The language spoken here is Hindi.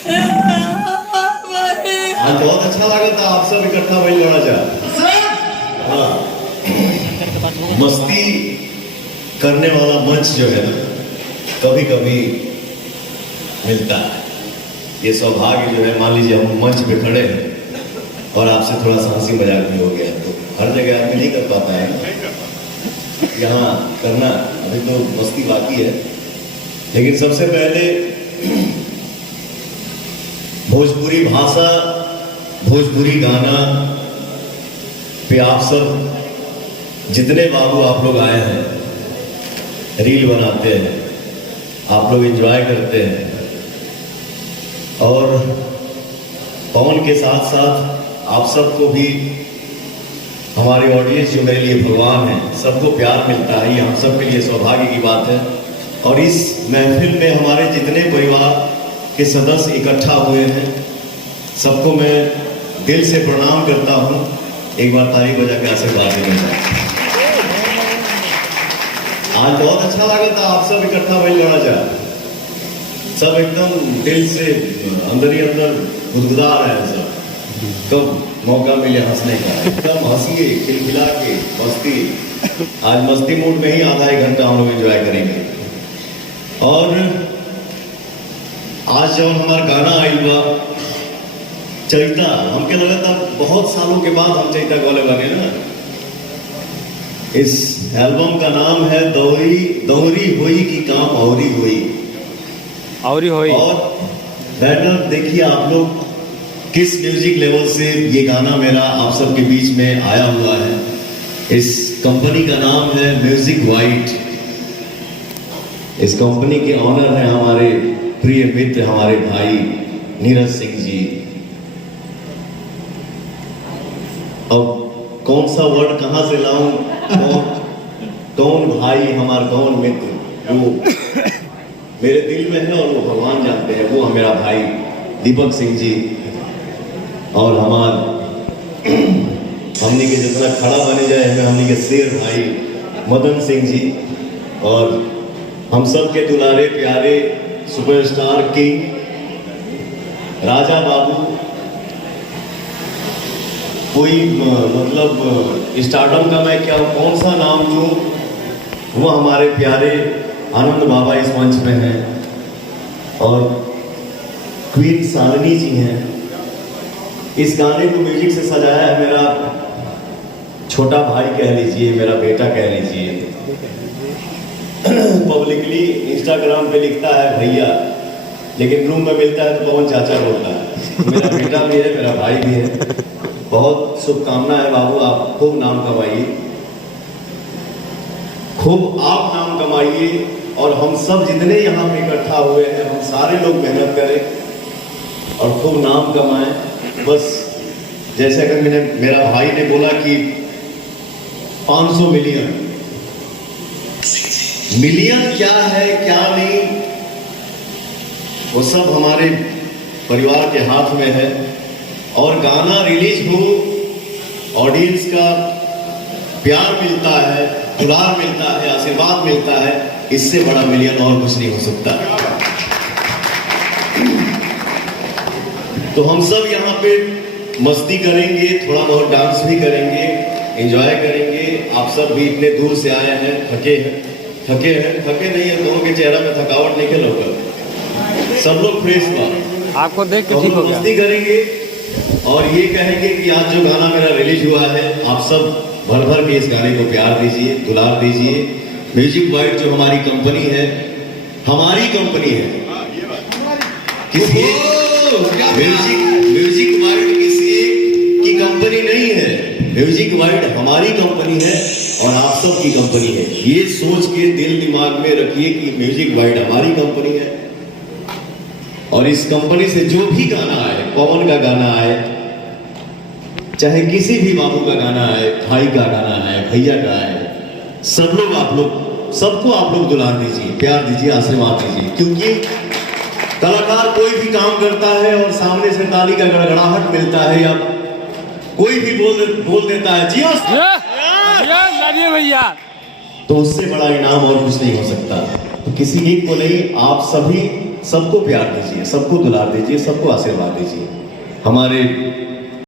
आज बहुत अच्छा लगा था आप सब इकट्ठा वही लड़ा जा। हाँ, मस्ती करने वाला मंच जो है ना कभी कभी मिलता है। ये सौभाग्य जो है, मान लीजिए हम मंच पे खड़े हैं और आपसे थोड़ा सा हंसी मजाक भी हो गया, तो हर जगह आदमी नहीं कर पाता है। यहाँ करना अभी तो मस्ती बाकी है, लेकिन सबसे पहले भोजपुरी भाषा, भोजपुरी गाना पे आप सब जितने बाबू आप लोग आए हैं, रील बनाते हैं, आप लोग एंजॉय करते हैं, और पवन के साथ साथ आप सबको भी, हमारे ऑडियंस जो मेरे लिए भगवान है, सबको प्यार मिलता है, ये हम सब के लिए सौभाग्य की बात है। और इस महफिल में हमारे जितने परिवार के सदस्य इकट्ठा हुए हैं, सबको मैं दिल से प्रणाम करता हूँ। एक बार ताली बजा के आशीर्वाद देना। आज बहुत अच्छा लगा था आप सब इकट्ठा वही लड़ा जा। सब एकदम दिल से अंदर ही अंदर गुदगुदा रहे हैं सब। कब मौका मिले हंसने का, एकदम हंसिए, खिलखिला के मस्ती। आज मस्ती मूड में ही आधा एक घंटा हम लोग एंजॉय करेंगे। और आज जब हमारा गाना आई हुआ चैता, हमके लगा था बहुत सालों के बाद हम चैता गौले बने ना। इस एल्बम का नाम है दौरी दौरी हुई की काम औरी हुई। और बैनर देखिए आप लोग, किस म्यूजिक लेवल से ये गाना मेरा आप सबके बीच में आया हुआ है। इस कंपनी का नाम है म्यूजिक वाइट। इस कंपनी के ऑनर हैं हमारे प्रिय मित्र, हमारे भाई नीरज सिंह जी। अब कौन सा वर्ड कहां से लाऊं, कौन भाई हमारा, कौन मित्र, वो मेरे दिल में है और वो भगवान जानते हैं। वो है मेरा भाई दीपक सिंह जी, और हमने के जितना खड़ा बने जाए हमें हमने के शेर भाई मदन सिंह जी, और हम सब के दुलारे प्यारे सुपरस्टार किंग राजा बाबू। कोई मतलब स्टार्टअप का मैं क्या कौन सा नाम लूं, वो हमारे प्यारे आनंद बाबा इस मंच पे हैं, और क्वीन सालनी जी हैं। इस गाने को म्यूजिक से सजाया है मेरा छोटा भाई कह लीजिए, मेरा बेटा कह लीजिए। पब्लिकली इंस्टाग्राम पे लिखता है भैया, लेकिन रूम में मिलता है तो पवन चाचा बोलता है। मेरा बेटा भी है, मेरा भाई भी है। बहुत शुभकामना है बाबू, आप खूब नाम कमाइए, खूब आप नाम कमाइए, और हम सब जितने यहाँ पे इकट्ठा हुए हैं, हम सारे लोग मेहनत करें और खूब नाम कमाएं। बस जैसे अगर मेरा भाई ने बोला कि 500 मिलियन क्या है क्या नहीं, वो सब हमारे परिवार के हाथ में है। और गाना रिलीज हो, ऑडियंस का प्यार मिलता है, दुलार मिलता है, आशीर्वाद मिलता है, इससे बड़ा मिलियन और कुछ नहीं हो सकता। तो हम सब यहाँ पे मस्ती करेंगे, थोड़ा बहुत डांस भी करेंगे, एंजॉय करेंगे। आप सब भी इतने दूर से आए हैं, थके नहीं है, दोनों के चेहरा में थकावट नहीं है, लोग सब लोग फ्रेश हुआ, आपको देख के ठीक हो गया। मस्ती करेंगे और ये कहेंगे कि आज जो गाना मेरा रिलीज हुआ है, आप सब भर भर के इस गाने को प्यार दीजिए, दुलार दीजिए। म्यूजिक वाइट जो हमारी कंपनी है, हमारी कंपनी है, किसी म्यूजिक वाइट किसी की कंपनी नहीं है। म्यूजिक वाइट हमारी कंपनी है और आप सब की कंपनी है। ये सोच के दिल दिमाग में रखिए कि म्यूजिक वाइट हमारी कंपनी है, और इस कंपनी से जो भी गाना आए, पवन का गाना आए, चाहे किसी भी बाबू का गाना आए, भाई का गाना आए, भैया का आए, सब लोग सबको आप लोग दुलार दीजिए, प्यार दीजिए, आशीर्वाद दीजिए। क्योंकि कलाकार कोई भी काम करता है और सामने से ताली का गड़गड़ाहट मिलता है, या कोई भी बोल देता है जियो भैया, तो उससे बड़ा इनाम और कुछ नहीं हो सकता। तो किसी एक को नहीं, आप सभी सबको प्यार दीजिए, सबको दुलार दीजिए, सबको आशीर्वाद दीजिए। हमारे